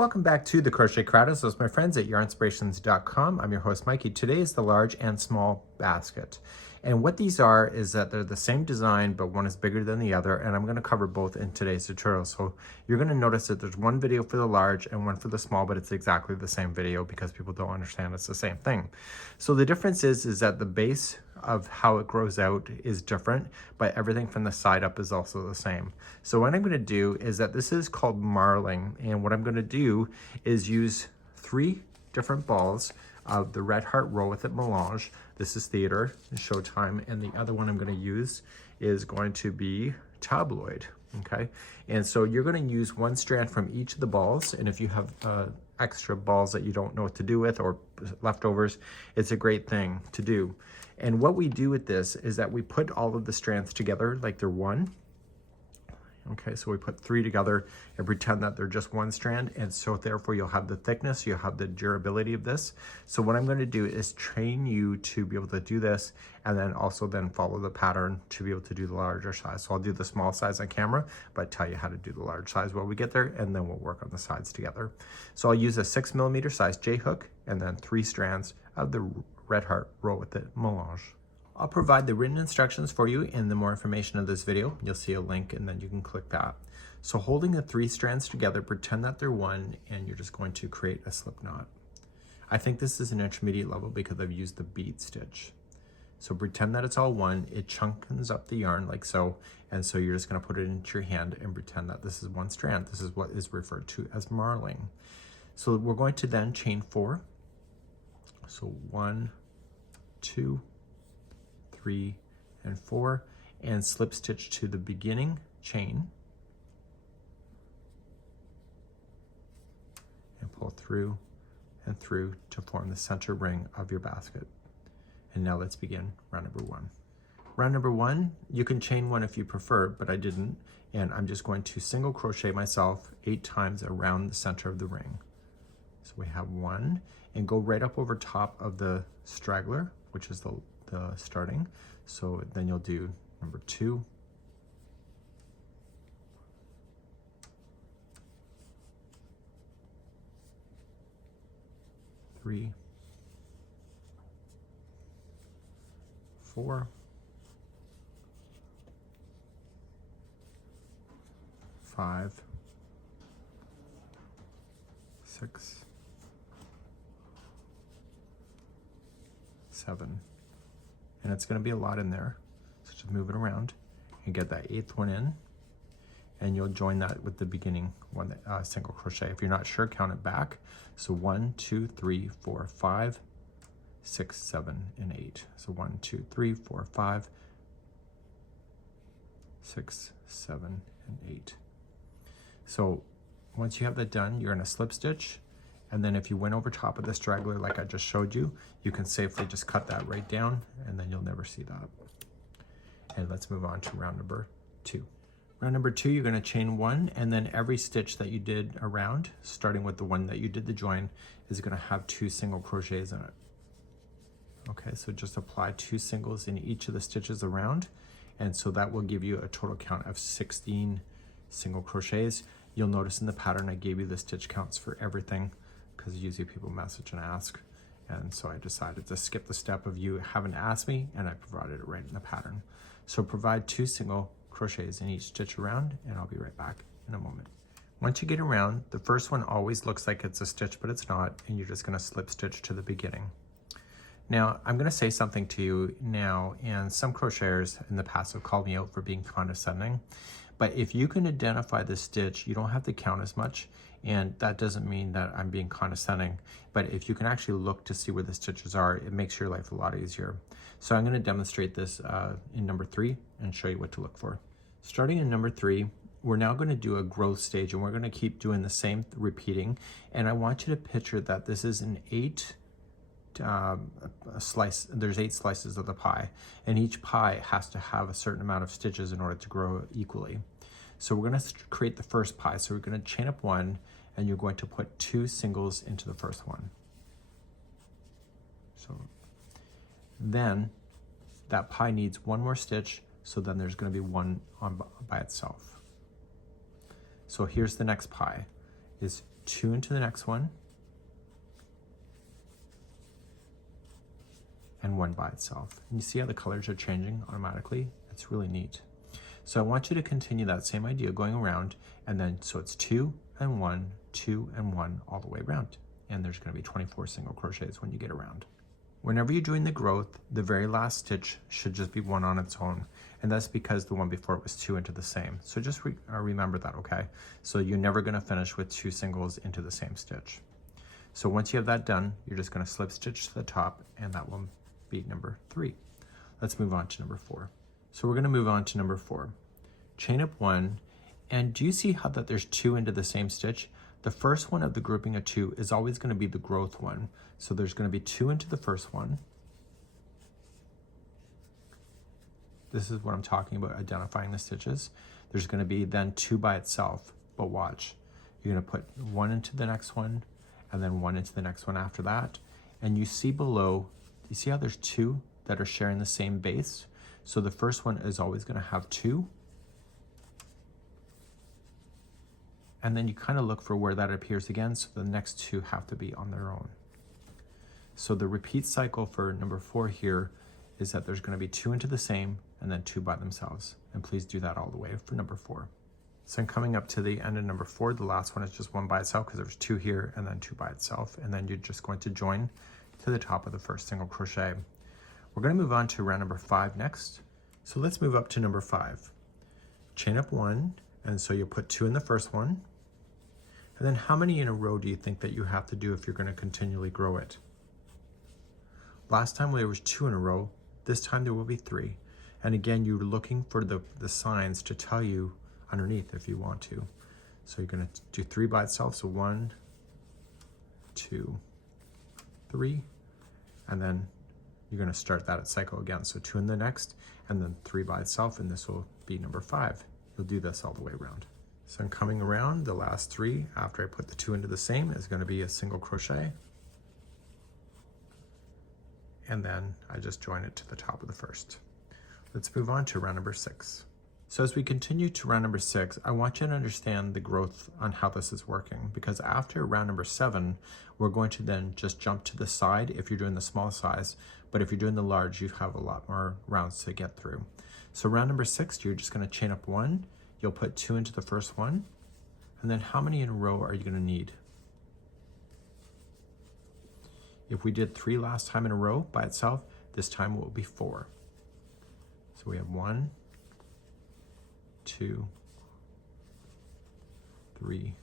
Welcome back to the Crochet Crowd. So my friends at yarnspirations.com. I'm your host Mikey. Today is the large and small basket. And what these are is that they're the same design, but one is bigger than the other. And I'm going to cover both in today's tutorial. So you're going to notice that there's one video for the large and one for the small, but it's exactly the same video because people don't understand it's the same thing. So the difference is that the base of how it grows out is different, but everything from the side up is also the same. So what I'm going to do is that this is called marling, and what I'm going to do is use 3 different balls of the Red Heart Row With It melange. This is Theater, Showtime, and the other one I'm going to use is going to be Tabloid. Okay, and so you're going to use 1 strand from each of the balls, and if you have extra balls that you don't know what to do with or leftovers, it's a great thing to do. And what we do with this is that we put all of the strands together like they're one. Okay, so we put 3 together and pretend that they're just 1 strand, and so therefore you'll have the thickness, you'll have the durability of this. So what I'm going to do is train you to be able to do this, and then also then follow the pattern to be able to do the larger size. So I'll do the small size on camera, but tell you how to do the large size while we get there, and then we'll work on the sides together. So I'll use a 6mm size J hook, and then 3 strands of the Red Heart Row With It melange. I'll provide the written instructions for you in the more information of this video. You'll see a link and then you can click that. So holding the 3 strands together, pretend that they're one, and you're just going to create a slip knot. I think this is an intermediate level because I've used the bead stitch. So pretend that it's all one, it chunkens up the yarn like so, and so you're just going to put it into your hand and pretend that this is 1 strand. This is what is referred to as marling. So we're going to then chain 4. So 1, 2, 3, and 4, and slip stitch to the beginning chain and pull through and through to form the center ring of your basket. And now let's begin round number 1. Round number 1, you can chain 1 if you prefer, but I didn't, and I'm just going to single crochet myself 8 times around the center of the ring. So we have 1, and go right up over top of the straggler, which is the starting. So then you'll do number 2, 3, 4, 5, 6, 7. And it's going to be a lot in there, so just move it around and get that 8th one in, and you'll join that with the beginning one, single crochet. If you're not sure, count it back. So 1, 2, 3, 4, 5, 6, 7, and 8. So 1, 2, 3, 4, 5, 6, 7, and 8. So once you have that done, you're going to slip stitch. And then if you went over top of the straggler like I just showed you, you can safely just cut that right down, and then you'll never see that. And let's move on to round number 2. Round number 2, you're going to chain 1, and then every stitch that you did around, starting with the one that you did the join, is going to have 2 single crochets in it. Okay, so just apply 2 singles in each of the stitches around, and so that will give you a total count of 16 single crochets. You'll notice in the pattern I gave you the stitch counts for everything, because usually people message and ask, and so I decided to skip the step of you having to ask me, and I provided it right in the pattern. So provide 2 single crochets in each stitch around, and I'll be right back in a moment. Once you get around, the first one always looks like it's a stitch, but it's not, and you're just going to slip stitch to the beginning. Now I'm going to say something to you now, and some crocheters in the past have called me out for being condescending, but if you can identify the stitch, you don't have to count as much. And that doesn't mean that I'm being condescending, but if you can actually look to see where the stitches are, it makes your life a lot easier. So I'm going to demonstrate this in number 3 and show you what to look for. Starting in number 3, we're now going to do a growth stage, and we're going to keep doing the same repeating. And I want you to picture that this is an 8 slice. There's 8 slices of the pie, and each pie has to have a certain amount of stitches in order to grow equally. So we're going to create the first pie. So we're going to chain up 1, and you're going to put 2 singles into the first one. So then that pie needs 1 more stitch, so then there's going to be 1 by itself. So here's the next pie, is 2 into the next one, and 1 by itself. And you see how the colors are changing automatically? It's really neat. So I want you to continue that same idea going around, and then so it's 2 and 1, 2 and 1 all the way around. And there's going to be 24 single crochets when you get around. Whenever you're doing the growth, the very last stitch should just be 1 on its own. And that's because the one before it was 2 into the same. So just remember that, okay? So you're never going to finish with 2 singles into the same stitch. So once you have that done, you're just going to slip stitch to the top, and that will be number 3. Let's move on to number 4. So we're going to move on to number 4. Chain up 1, and do you see how that there's 2 into the same stitch? The first one of the grouping of 2 is always going to be the growth one. So there's going to be 2 into the first one. This is what I'm talking about, identifying the stitches. There's going to be then 2 by itself, but watch. You're going to put 1 into the next one, and then 1 into the next one after that. And you see below, you see how there's 2 that are sharing the same base? So the first one is always going to have 2. And then you kind of look for where that appears again, so the next 2 have to be on their own. So the repeat cycle for number 4 here is that there's going to be 2 into the same and then 2 by themselves. And please do that all the way for number 4. So I'm coming up to the end of number 4. The last one is just 1 by itself because there's 2 here and then 2 by itself. And then you're just going to join to the top of the first single crochet. We're going to move on to round number 5 next. So let's move up to number 5. Chain up 1, and so you'll put 2 in the first one. And then how many in a row do you think that you have to do if you're going to continually grow it? Last time there was 2 in a row. This time there will be 3. And again, you're looking for the signs to tell you underneath if you want to. So you're going to do 3 by itself. So 1, 2, 3. And then you're going to start that cycle again. So 2 in the next, and then 3 by itself. And this will be number 5. You'll do this all the way around. So I'm coming around the last 3 after I put the 2 into the same is going to be a single crochet. And then I just join it to the top of the first. Let's move on to round number 6. So as we continue to round number 6, I want you to understand the growth on how this is working, because after round number 7, we're going to then just jump to the side if you're doing the small size, but if you're doing the large, you have a lot more rounds to get through. So round number 6, you're just going to chain up 1, you'll put 2 into the first one, and then how many in a row are you going to need? If we did 3 last time in a row by itself, this time it will be 4. So we have 1, 2, 3,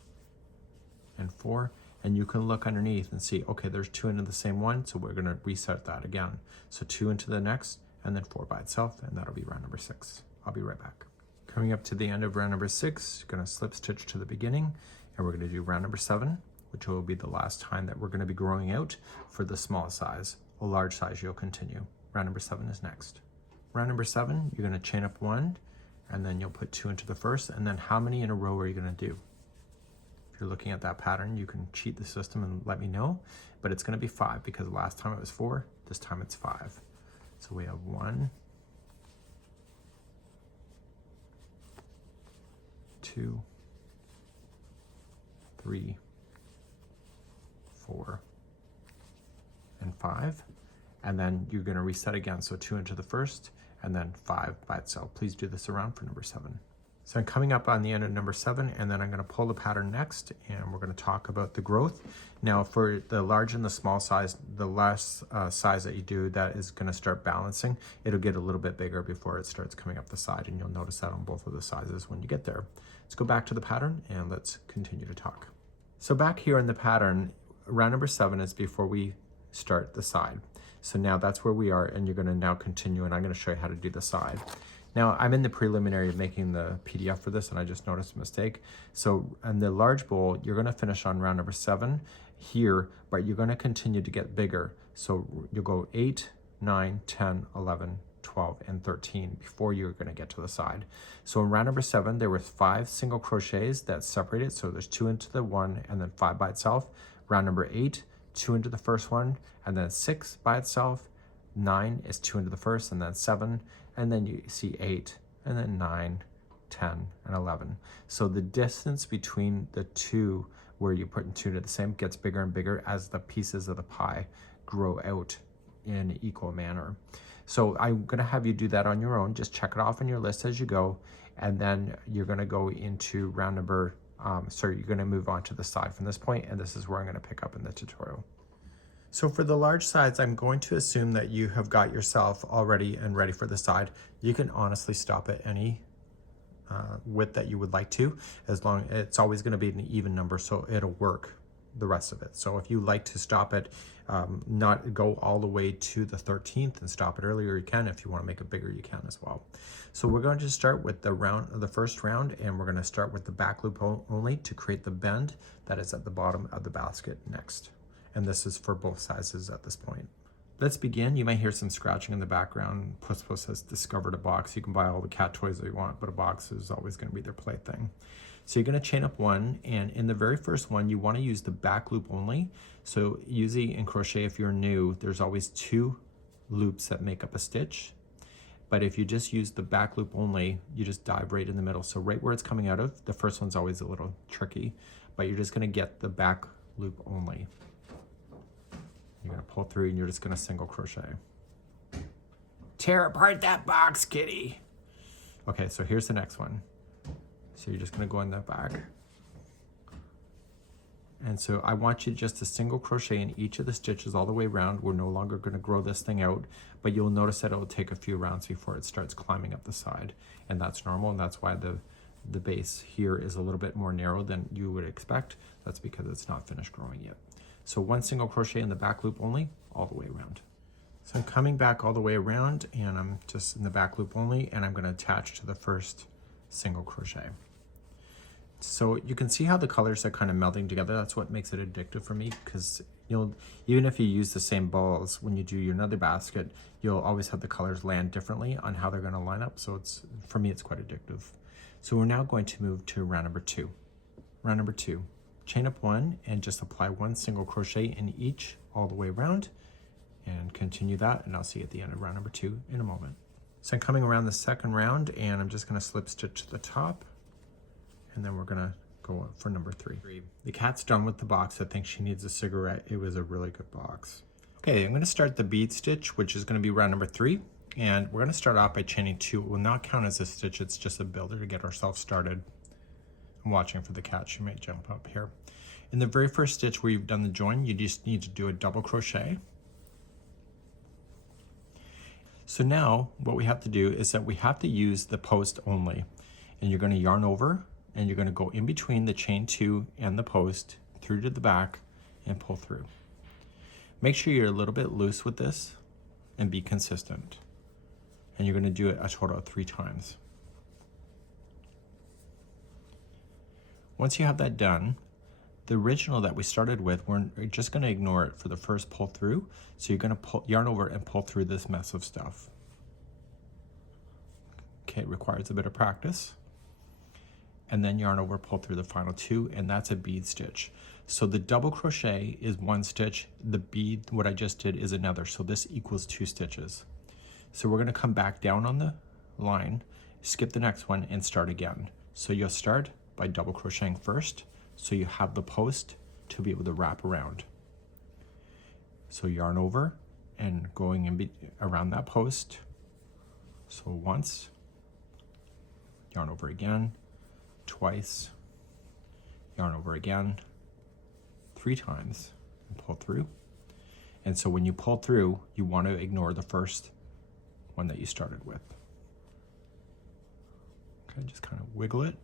and 4. And you can look underneath and see, okay, there's 2 into the same one, so we're going to reset that again. So 2 into the next, and then 4 by itself, and that'll be round number 6. I'll be right back. Coming up to the end of round number 6, you're going to slip stitch to the beginning, and we're going to do round number 7, which will be the last time that we're going to be growing out for the small size. A large size you'll continue. Round number 7 is next. Round number 7, you're going to chain up 1, and then you'll put 2 into the first, and then how many in a row are you going to do? If you're looking at that pattern, you can cheat the system and let me know, but it's going to be 5 because last time it was 4, this time it's 5. So we have 1, 2, 3, 4, and 5. And then you're going to reset again. So 2 into the first, and then 5 by itself. Please do this around for number 7. So I'm coming up on the end of number 7, and then I'm going to pull the pattern next, and we're going to talk about the growth. Now for the large and the small size, the last size that you do, that is going to start balancing. It'll get a little bit bigger before it starts coming up the side, and you'll notice that on both of the sizes when you get there. Let's go back to the pattern, and let's continue to talk. So back here in the pattern, round number 7 is before we start the side. So now that's where we are, and you're going to now continue, and I'm going to show you how to do the side. Now I'm in the preliminary of making the PDF for this, and I just noticed a mistake. So in the large bowl, you're going to finish on round number 7 here, but you're going to continue to get bigger. So you'll go 8, 9, 10, 11, 12, and 13 before you're going to get to the side. So in round number 7, there were 5 single crochets that separated. So there's 2 into the one and then 5 by itself. Round number 8, 2 into the first one, and then 6 by itself. 9 is 2 into the first, and then 7, and then you see 8, and then 9, 10, and 11. So the distance between the 2 where you put two to the same gets bigger and bigger as the pieces of the pie grow out in equal manner. So I'm gonna have you do that on your own. Just check it off on your list as you go, and then you're gonna go into round number, you're gonna move on to the side from this point, and this is where I'm gonna pick up in the tutorial. So for the large sides, I'm going to assume that you have got yourself all ready and ready for the side. You can honestly stop at any width that you would like to, as long it's always going to be an even number, so it'll work the rest of it. So if you like to stop it, not go all the way to the 13th and stop it earlier, you can. If you want to make it bigger, you can as well. So we're going to start with the first round, and we're going to start with the back loop only to create the bend that is at the bottom of the basket next. And this is for both sizes at this point. Let's begin. You might hear some scratching in the background. Puss Puss has discovered a box. You can buy all the cat toys that you want, but a box is always going to be their plaything. So you're going to chain up one, and in the very first one, you want to use the back loop only. So usually in crochet, if you're new, there's always 2 loops that make up a stitch. But if you just use the back loop only, you just dive right in the middle. So right where it's coming out of, the first one's always a little tricky, but you're just going to get the back loop only. You're gonna pull through and you're just gonna single crochet. Tear apart that box, kitty. Okay, so here's the next one. So you're just gonna go in the back. And so I want you just to single crochet in each of the stitches all the way around. We're no longer gonna grow this thing out, but you'll notice that it will take a few rounds before it starts climbing up the side. And that's normal, and that's why the base here is a little bit more narrow than you would expect. That's because it's not finished growing yet. So 1 single crochet in the back loop only, all the way around. So I'm coming back all the way around, and I'm just in the back loop only, and I'm going to attach to the first single crochet. So you can see how the colors are kind of melding together. That's what makes it addictive for me, because even if you use the same balls when you do your another basket, you'll always have the colors land differently on how they're going to line up. So for me, it's quite addictive. So we're now going to move to round number 2. Round number 2. Chain up 1 and just apply 1 single crochet in each all the way around, and continue that, and I'll see you at the end of round number 2 in a moment. So I'm coming around the second round, and I'm just going to slip stitch to the top, and then we're going to go up for number 3. The cat's done with the box. I think she needs a cigarette. It was a really good box. Okay, I'm going to start the bead stitch, which is going to be round number 3, and we're going to start off by chaining 2. It will not count as a stitch. It's just a builder to get ourselves started. I'm watching for the cat. She might jump up here. In the very first stitch where you've done the join, you just need to do a double crochet. So now what we have to do is that we have to use the post only, and you're going to yarn over, and you're going to go in between the chain 2 and the post through to the back and pull through. Make sure you're a little bit loose with this and be consistent, and you're going to do it a total of 3 times. Once you have that done, the original that we started with, we're just going to ignore it for the first pull through. So you're going to yarn over and pull through this mess of stuff. Okay, it requires a bit of practice. And then yarn over, pull through the final 2, and that's a bead stitch. So the double crochet is 1 stitch. The bead, what I just did, is another. So this equals 2 stitches. So we're going to come back down on the line, skip the next one, and start again. So you'll start by double crocheting first, so you have the post to be able to wrap around. So yarn over and going around that post. So once, yarn over again, twice, yarn over again, 3 times, and pull through. And so when you pull through, you want to ignore the first one that you started with. Okay, just kind of wiggle it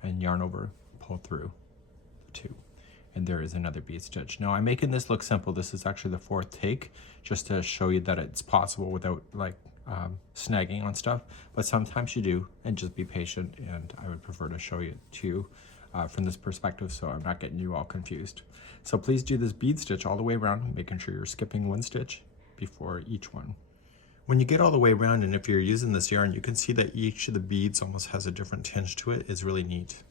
and yarn over, pull through 2. And there is another bead stitch. Now I'm making this look simple. This is actually the 4th take, just to show you that it's possible without like snagging on stuff, but sometimes you do, and just be patient, and I would prefer to show you too from this perspective so I'm not getting you all confused. So please do this bead stitch all the way around, making sure you're skipping 1 stitch before each one. When you get all the way around, and if you're using this yarn, you can see that each of the beads almost has a different tinge to it. It's really neat.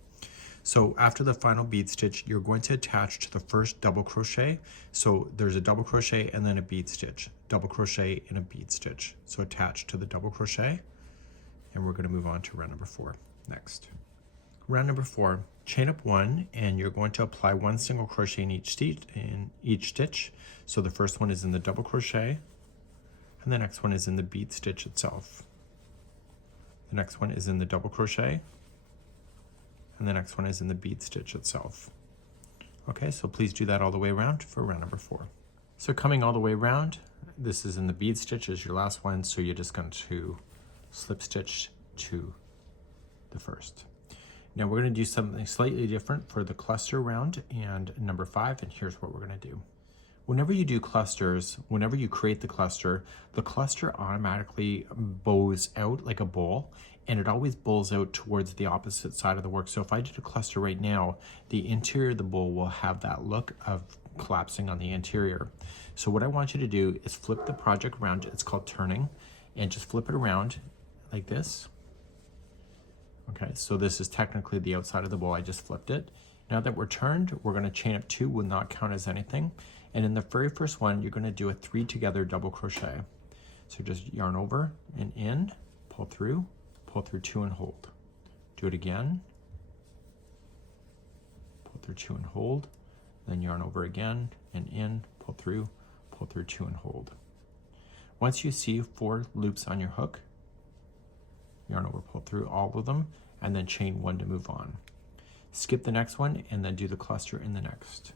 So after the final bead stitch, you're going to attach to the first double crochet. So there's a double crochet and then a bead stitch, double crochet and a bead stitch. So attach to the double crochet, and we're going to move on to round number 4 next. Round number 4, chain up 1, and you're going to apply 1 single crochet in each stitch. So the first one is in the double crochet, and the next one is in the bead stitch itself. The next one is in the double crochet, and the next one is in the bead stitch itself. Okay, so please do that all the way around for round number 4. So coming all the way around, this is in the bead stitch as your last one, so you're just going to slip stitch to the first. Now we're going to do something slightly different for the cluster round and number 5, and here's what we're going to do. Whenever you do clusters, whenever you create the cluster automatically bows out like a bowl, and it always bowls out towards the opposite side of the work. So if I did a cluster right now, the interior of the bowl will have that look of collapsing on the interior. So what I want you to do is flip the project around. It's called turning, and just flip it around like this. Okay, so this is technically the outside of the bowl. I just flipped it. Now that we're turned, we're going to chain up 2, will not count as anything. And in the very first one, you're going to do a 3 together double crochet. So just yarn over and in, pull through 2 and hold. Do it again, pull through 2 and hold, then yarn over again and in, pull through 2 and hold. Once you see 4 loops on your hook, yarn over, pull through all of them, and then chain 1 to move on. Skip the next one and then do the cluster in the next.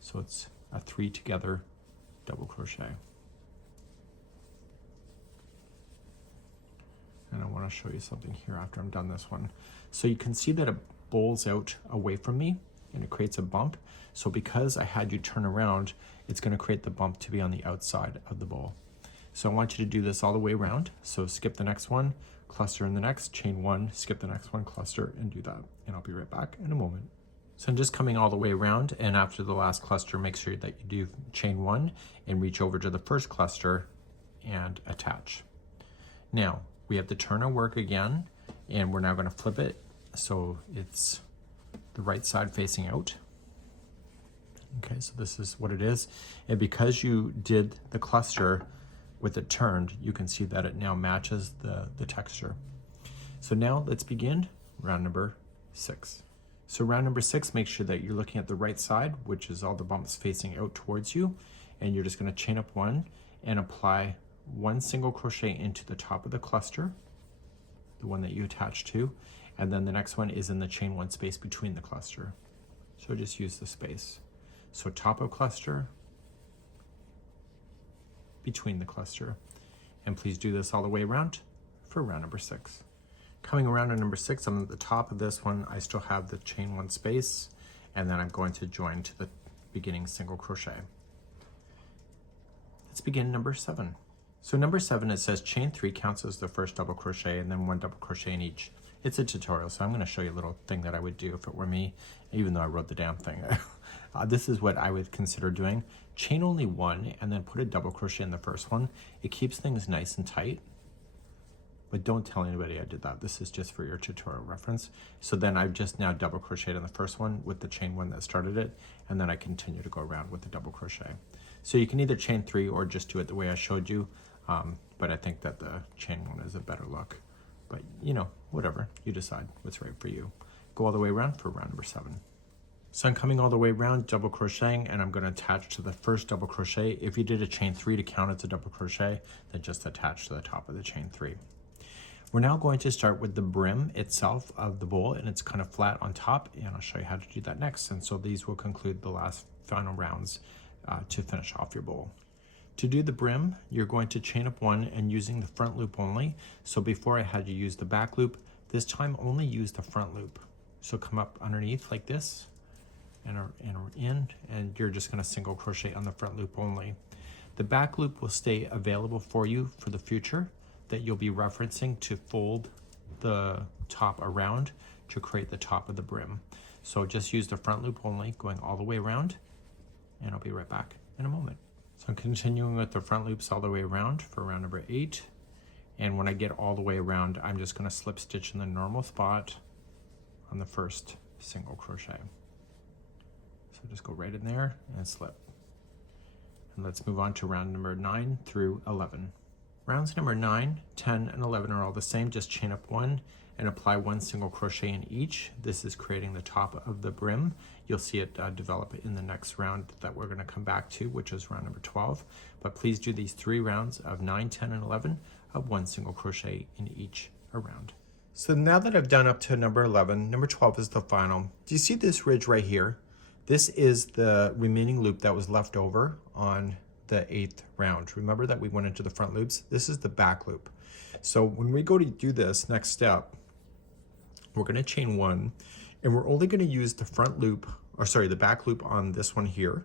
So it's a 3 together double crochet. And I want to show you something here after I'm done this one. So you can see that it bowls out away from me and it creates a bump. So because I had you turn around, it's going to create the bump to be on the outside of the bowl. So I want you to do this all the way around. So skip the next one, cluster in the next, chain 1, skip the next one, cluster, and do that. And I'll be right back in a moment. So I'm just coming all the way around, and after the last cluster, make sure that you do chain 1 and reach over to the first cluster and attach. Now, we have to turn our work again, and we're now going to flip it so it's the right side facing out. Okay, so this is what it is. And because you did the cluster with it turned, you can see that it now matches the texture. So now let's begin round number 6. So round number 6, make sure that you're looking at the right side, which is all the bumps facing out towards you, and you're just going to chain up 1 and apply 1 single crochet into the top of the cluster, the one that you attach to, and then the next one is in the chain 1 space between the cluster. So just use the space. So top of cluster, between the cluster, and please do this all the way around for round number 6. Coming around to number 6, I'm at the top of this one. I still have the chain 1 space, and then I'm going to join to the beginning single crochet. Let's begin number 7. So number 7, it says chain 3 counts as the first double crochet and then 1 double crochet in each. It's a tutorial, so I'm going to show you a little thing that I would do if it were me, even though I wrote the damn thing. This is what I would consider doing. Chain only 1 and then put a double crochet in the first one. It keeps things nice and tight, but don't tell anybody I did that. This is just for your tutorial reference. So then I've just now double crocheted in the first one with the chain 1 that started it, and then I continue to go around with the double crochet. So you can either chain 3 or just do it the way I showed you, but I think that the chain 1 is a better look. But you know, whatever, you decide what's right for you. Go all the way around for round number 7. So I'm coming all the way around, double crocheting, and I'm going to attach to the first double crochet. If you did a chain 3 to count as a double crochet, then just attach to the top of the chain 3. We're now going to start with the brim itself of the bowl, and it's kind of flat on top, and I'll show you how to do that next. And so these will conclude the last final rounds to finish off your bowl. To do the brim, you're going to chain up 1 and using the front loop only. So before I had you use the back loop, this time only use the front loop. So come up underneath like this and in, and you're just going to single crochet on the front loop only. The back loop will stay available for you for the future, that you'll be referencing to fold the top around to create the top of the brim. So just use the front loop only, going all the way around, and I'll be right back in a moment. So I'm continuing with the front loops all the way around for round number 8. And when I get all the way around, I'm just going to slip stitch in the normal spot on the first single crochet. So just go right in there and slip. And let's move on to round number 9 through 11. Rounds number 9, 10, and 11 are all the same. Just chain up one and apply one single crochet in each. This is creating the top of the brim. You'll see it develop in the next round that we're going to come back to, which is round number 12. But please do these 3 rounds of 9, 10, and 11 of one single crochet in each round. So now that I've done up to number 11, number 12 is the final. Do you see this ridge right here? This is the remaining loop that was left over on the 8th round. Remember that we went into the front loops? This is the back loop. So when we go to do this next step, we're going to chain one, and we're only going to use the front loop, or sorry, the back loop on this one here.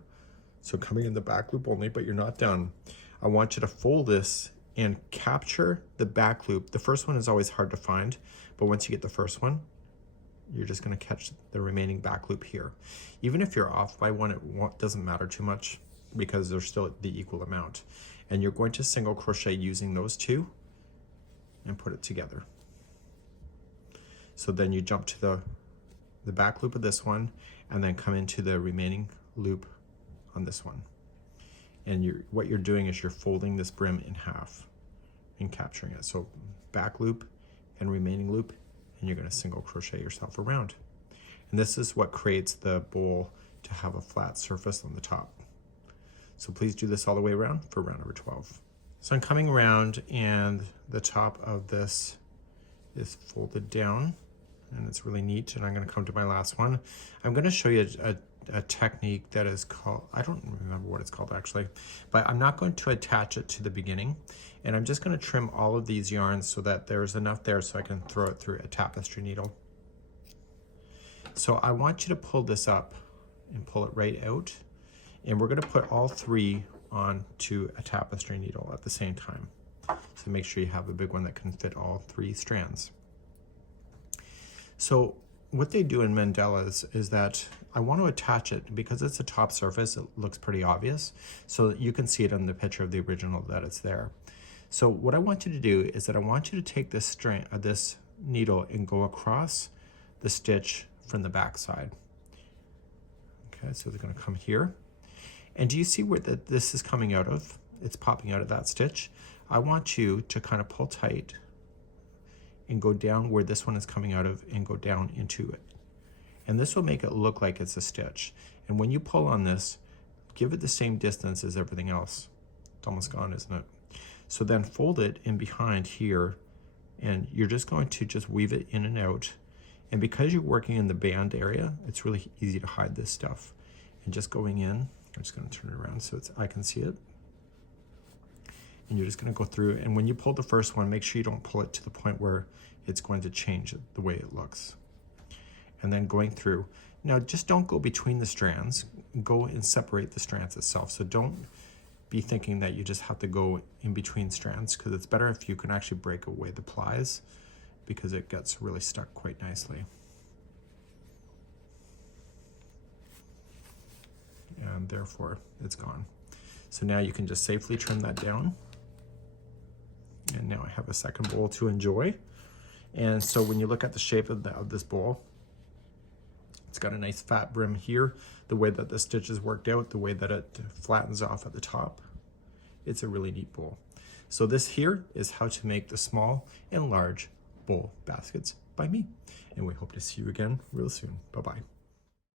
So coming in the back loop only, but you're not done. I want you to fold this and capture the back loop. The first one is always hard to find, but once you get the first one, you're just going to catch the remaining back loop here. Even if you're off by one, it doesn't matter too much because they're still the equal amount. And you're going to single crochet using those two and put it together. So then you jump to the back loop of this one and then come into the remaining loop on this one. And what you're doing is you're folding this brim in half and capturing it. So back loop and remaining loop, and you're going to single crochet yourself around. And this is what creates the bowl to have a flat surface on the top. So please do this all the way around for round number 12. So I'm coming around and the top of this is folded down and it's really neat. And I'm going to come to my last one. I'm going to show you a technique that is called, I don't remember what it's called actually, but I'm not going to attach it to the beginning. And I'm just going to trim all of these yarns so that there's enough there so I can throw it through a tapestry needle. So I want you to pull this up and pull it right out. And we're going to put all 3 onto a tapestry needle at the same time. So make sure you have a big one that can fit all 3 strands. So what they do in mandalas is that I want to attach it because it's a top surface. It looks pretty obvious. So you can see it on the picture of the original that it's there. So what I want you to do is that I want you to take this strand, this needle, and go across the stitch from the back side. Okay, so they're going to come here. And do you see where this is coming out of? It's popping out of that stitch. I want you to kind of pull tight and go down where this one is coming out of and go down into it. And this will make it look like it's a stitch. And when you pull on this, give it the same distance as everything else. It's almost gone, isn't it? So then fold it in behind here, and you're just going to just weave it in and out. And because you're working in the band area, it's really easy to hide this stuff. And just going in, I'm just going to turn it around so I can see it. And you're just going to go through, and when you pull the first one, make sure you don't pull it to the point where it's going to change the way it looks. And then going through. Now just don't go between the strands, go and separate the strands itself. So don't be thinking that you just have to go in between strands, because it's better if you can actually break away the plies, because it gets really stuck quite nicely. And therefore it's gone. So now you can just safely trim that down. And now I have a second bowl to enjoy. And so when you look at the shape of this bowl, it's got a nice fat brim here, the way that the stitch is worked out, the way that it flattens off at the top. It's a really neat bowl. So this here is how to make the small and large bowl baskets by me. And we hope to see you again real soon. Bye-bye.